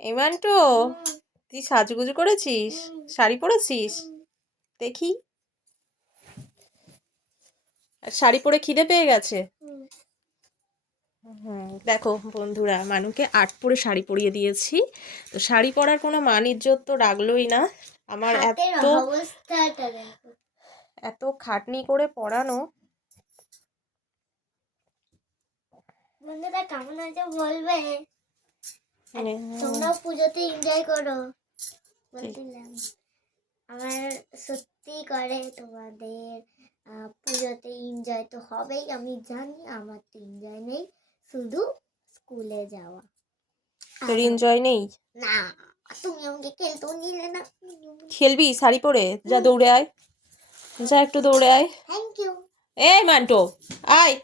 এমান্টো, তুই সাজুগুজু করেছিস? শাড়ি পরেছিস? দেখি। শাড়ি পরে খিদে পেয়ে গেছে। দেখো বন্ধুরা, মানুকে আট পরে শাড়ি পরিয়ে দিয়েছি। তো শাড়ি পরার কোনো মান ইজ্জত তো রাখলোই না। আমার এত খাটনি করে পরানো। বন্ধুরা কেমন আছে বলবে। তোমরা পুজোতে এনজয় করো বলছিলাম। আমার সত্যি করে তোমাদের পুজোতে এনজয় তো হবেই, আমি জানি। আমার তো এনজয় নেই, শুধু স্কুলে যাওয়া। তোর এনজয় নেই? না, তুমি আমাকে খেলতেও নিলে না। খেলবি শাড়ি পরে? যা দৌড়ে আয়, যা একটু দৌড়ে আয়। Thank you. এই মান্টো, আয়।